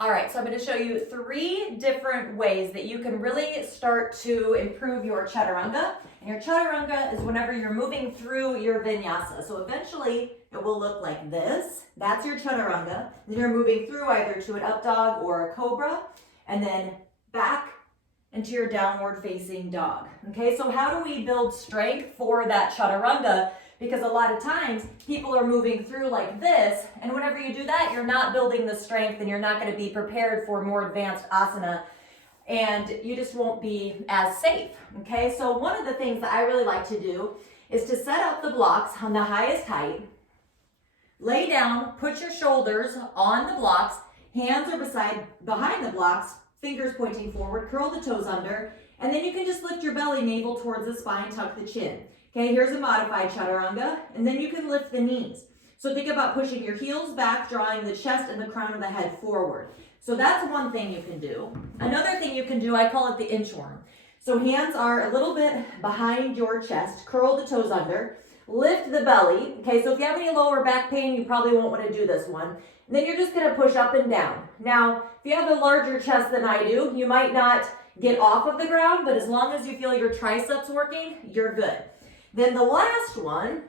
All right, so I'm going to show you 3 different ways that you can really start to improve your chaturanga. And your chaturanga is whenever you're moving through your vinyasa. So eventually it will look like this. That's your chaturanga. Then you're moving through either to an up dog or a cobra, and then back into your downward facing dog. Okay, so how do we build strength for that chaturanga? Because a lot of times people are moving through like this, and whenever you do that, you're not building the strength and you're not going to be prepared for more advanced asana, and you just won't be as safe. Okay, so one of the things that I really like to do is to set up the blocks on the highest height, lay down, put your shoulders on the blocks, hands are behind the blocks, fingers pointing forward, curl the toes under, and then you can just lift your belly, navel towards the spine, tuck the chin. Okay, here's a modified chaturanga, and then you can lift the knees. So think about pushing your heels back, drawing the chest and the crown of the head forward. So that's one thing you can do. Another thing you can do, I call it the inchworm. So hands are a little bit behind your chest, curl the toes under, lift the belly. Okay, so if you have any lower back pain, you probably won't want to do this one. And then you're just going to push up and down. Now, if you have a larger chest than I do, you might not get off of the ground, but as long as you feel your triceps working, you're good. Then the last one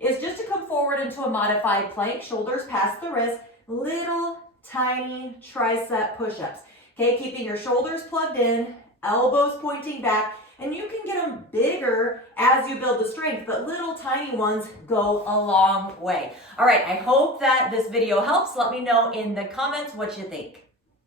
is just to come forward into a modified plank, shoulders past the wrist, little tiny tricep push-ups. Okay, keeping your shoulders plugged in, elbows pointing back, and you can get them bigger as you build the strength, but little tiny ones go a long way. All right, I hope that this video helps. Let me know in the comments what you think.